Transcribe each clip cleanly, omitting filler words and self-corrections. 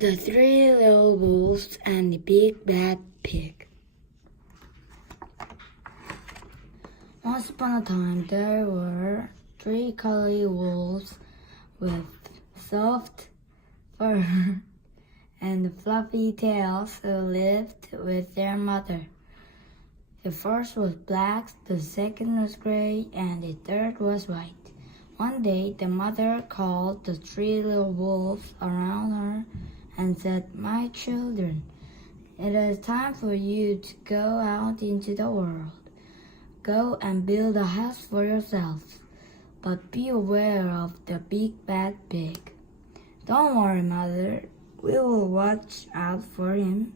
The Three Little Wolves and the Big Bad Pig. Once upon a time, there were three cuddly wolves with soft fur and fluffy tails who lived with their mother. The first was black, the second was gray, and the third was white. One day, the mother called the three little wolves around her and said, "My children, it is time for you to go out into the world. Go and build a house for yourselves, but be aware of the big bad pig." "Don't worry, Mother, we will watch out for him,"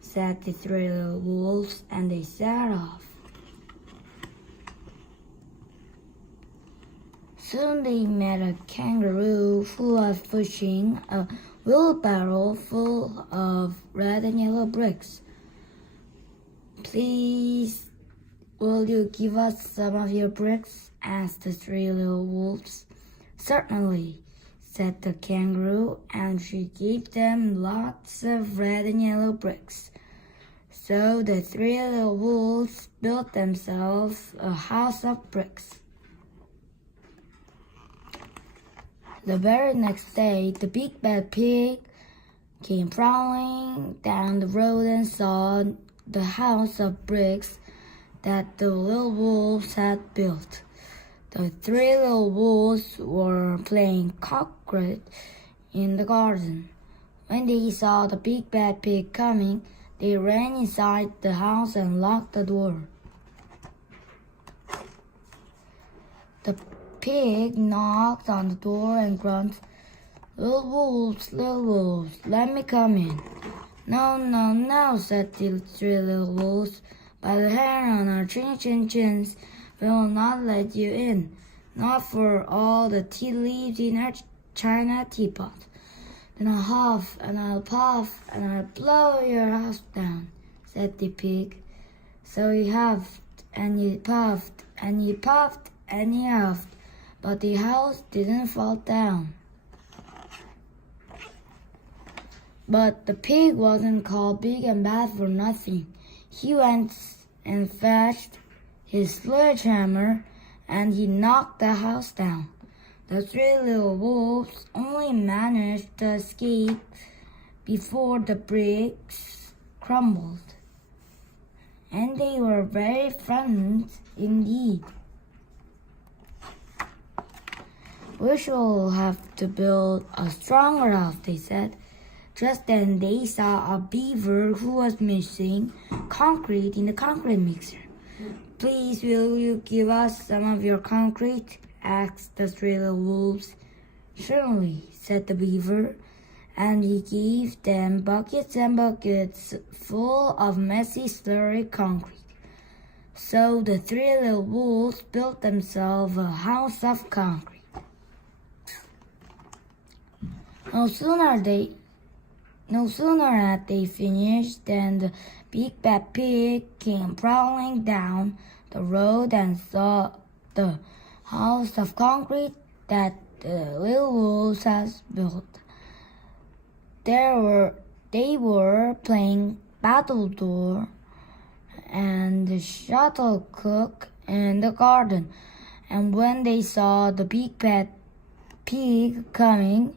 said the three little wolves, and they set off. Soon they met a kangaroo who was pushing a wheelbarrow full of red and yellow bricks. "Please, will you give us some of your bricks?" asked the three little wolves. "Certainly," said the kangaroo, and she gave them lots of red and yellow bricks. So the three little wolves built themselves a house of bricks. The very next day, the big bad pig came prowling down the road and saw the house of bricks that the little wolves had built. The three little wolves were playing croquet in the garden. When they saw the big bad pig coming, they ran inside the house and locked the door. The pig knocked on the door and grunted, little wolves, let me come in." No, no," said the three little wolves. "By the hair on our chins, we will not let you in, not for all the tea leaves in our china teapot. Then I'll huff and I'll puff and I'll blow your house down," said the pig. So he huffed and he puffed and he puffed and he huffed, but the house didn't fall down. But the pig wasn't called big and bad for nothing. He went and fetched his sledgehammer and he knocked the house down. The three little wolves only managed to escape before the bricks crumbled, and they were very frightened indeed. "We shall have to build a stronger house," they said. Just then they saw a beaver who was mixing concrete in the concrete mixer. "Please, will you give us some of your concrete?" asked the three little wolves. "Surely," said the beaver, and he gave them buckets and buckets full of messy, slurry concrete. So the three little wolves built themselves a house of concrete. No sooner had they finished than the big bad pig came prowling down the road and saw the house of concrete that the little wolves had built. They were playing battledore and shuttlecock in the garden, and when they saw the big bad pig coming,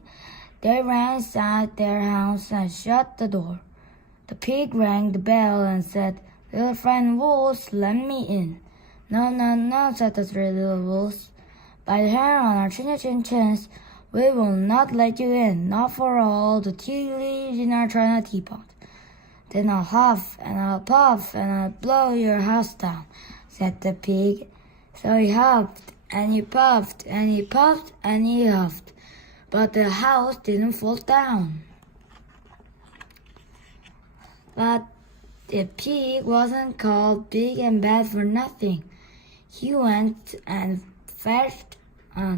they ran inside their house and shut the door. The pig rang the bell and said, "Little friend wolves, let me in." No, said the three little wolves. "By the hair on our chins, we will not let you in, not for all the tea leaves in our china teapot." "Then I'll huff and I'll puff and I'll blow your house down," said the pig. So he huffed and he puffed and he puffed and he huffed, but the house didn't fall down. But the pig wasn't called big and bad for nothing. He went and fetched a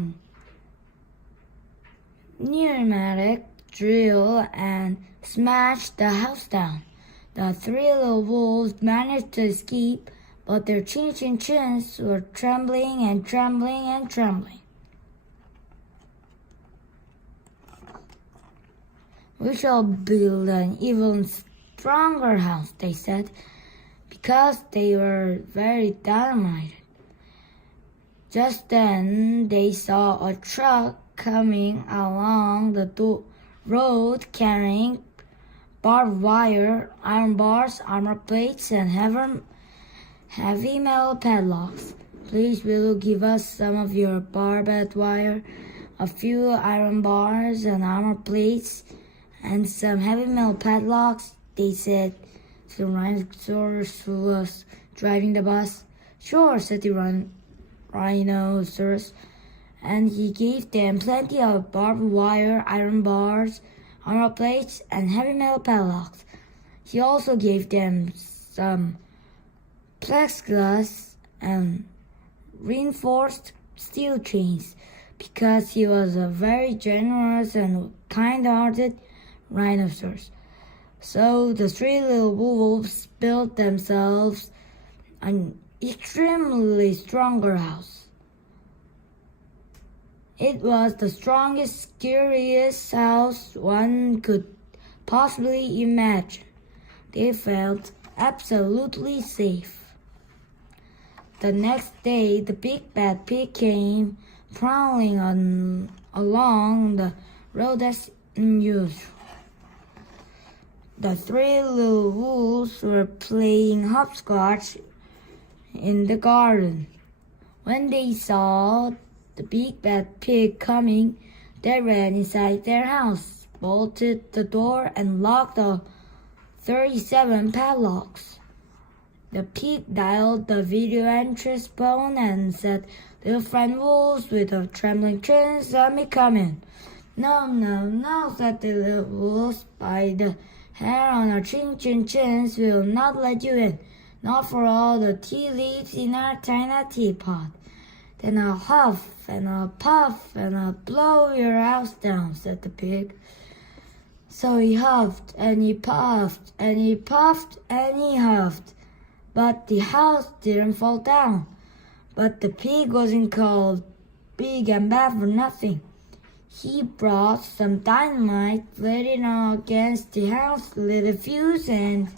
pneumatic drill and smashed the house down. The three little wolves managed to escape, but their chins were trembling and trembling and trembling. We shall build an even stronger house, they said, because they were very dynamite. Just then they saw a truck coming along the road carrying barbed wire, iron bars, armor plates, and heavy metal padlocks. Please will you give us some of your barbed wire, a few iron bars and armor plates, and some heavy metal padlocks, they said to the rhinoceros who was driving the bus. Sure, said the rhinoceros, and he gave them plenty of barbed wire, iron bars, armor plates, and heavy metal padlocks. He also gave them some plexiglass and reinforced steel chains, because he was a very generous and kind-hearted rhinoceros. So the three little wolves built themselves an extremely stronger house. It was the strongest, scariest house one could possibly imagine. They felt absolutely safe. The next day, the big bad pig came prowling along the road as usual. The three little wolves were playing hopscotch in the garden. When they saw the big bad pig coming, they ran inside their house, bolted the door, and locked the 37 padlocks. The pig dialed the video entrance phone and said, "Little friend wolves with a trembling chins, let me come in." "No, no, no," said the little wolves, "by the hair on our chins, we will not let you in, not for all the tea leaves in our tiny teapot." "Then I'll huff and I'll puff and I'll blow your house down," said the pig. So he huffed and he puffed and he puffed and he huffed, but the house didn't fall down. But the pig wasn't called big and bad for nothing. He brought some dynamite, lit it against the house, lit a fuse, and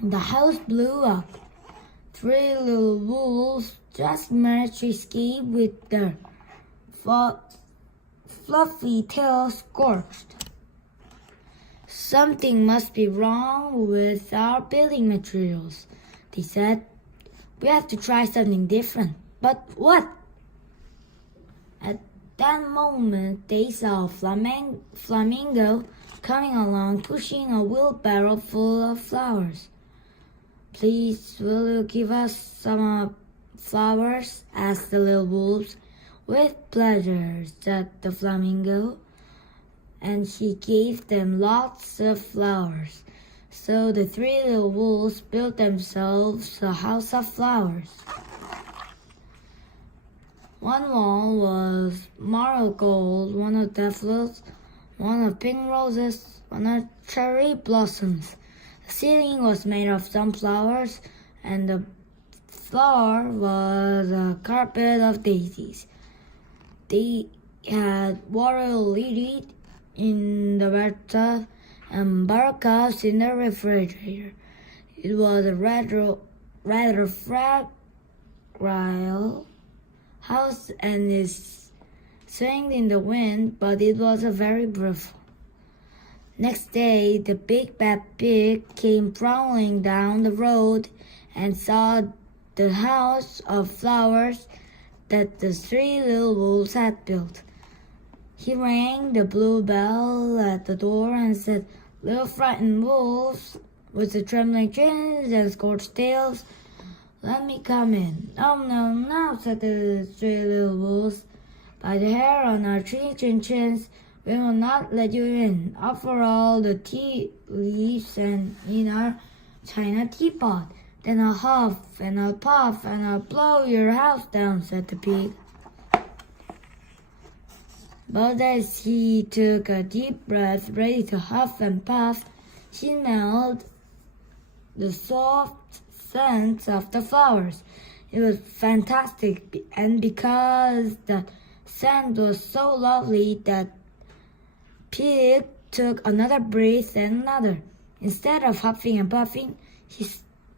the house blew up. Three little wolves just managed to escape with their fluffy tails scorched. "Something must be wrong with our building materials," they said. "We have to try something different." "But what?" At that moment, they saw a flamingo coming along, pushing a wheelbarrow full of flowers. "Please, will you give us some flowers?" asked the little wolves. "With pleasure," said the flamingo, and she gave them lots of flowers. So the three little wolves built themselves a house of flowers. One wall was marigold, one of daffodils, one of pink roses, one of cherry blossoms. The ceiling was made of sunflowers, and the floor was a carpet of daisies. They had water lilies in the bathtub and buttercups in the refrigerator. It was a rather fragile house, and it swayed in the wind, but it was a very beautiful. Next day, the big bad pig came prowling down the road and saw the house of flowers that the three little wolves had built. He rang the blue bell at the door and said, "Little frightened wolves with the trembling chins and scorched tails, let me come in." "No, no, no," said the three little wolves. "By the hair on our chins, we will not let you in, not for all the tea leaves and in our china teapot." "Then I'll huff and I'll puff and I'll blow your house down," said the pig. But as he took a deep breath, ready to huff and puff, he smelled the soft scent of the flowers. It was fantastic, and because the scent was so lovely that Pig took another breath and another. Instead of huffing and puffing, he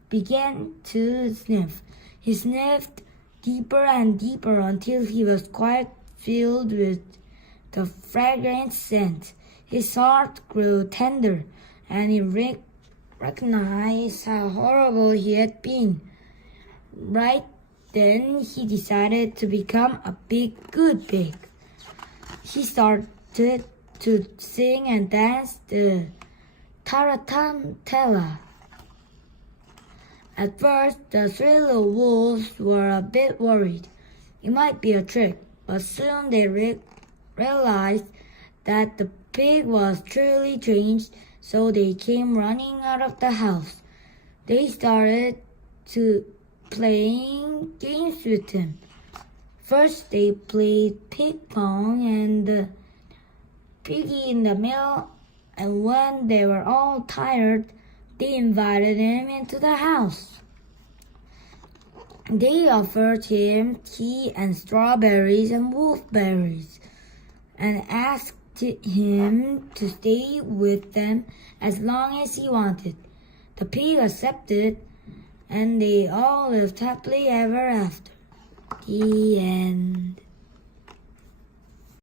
began to sniff. He sniffed deeper and deeper until he was quite filled with the fragrant scent. His heart grew tender, and he recognized how horrible he had been. Right then, he decided to become a big, good pig. He started to sing and dance the tarantella. At first, the three little wolves were a bit worried. It might be a trick, but soon they realized that the pig was truly changed, so they came running out of the house. They started to playing games with him. First, they played pig pong and the piggy in the middle, and when they were all tired, they invited him into the house. They offered him tea and strawberries and wolfberries, and asked him to stay with them as long as he wanted. The pig accepted, and they all lived happily ever after. The end.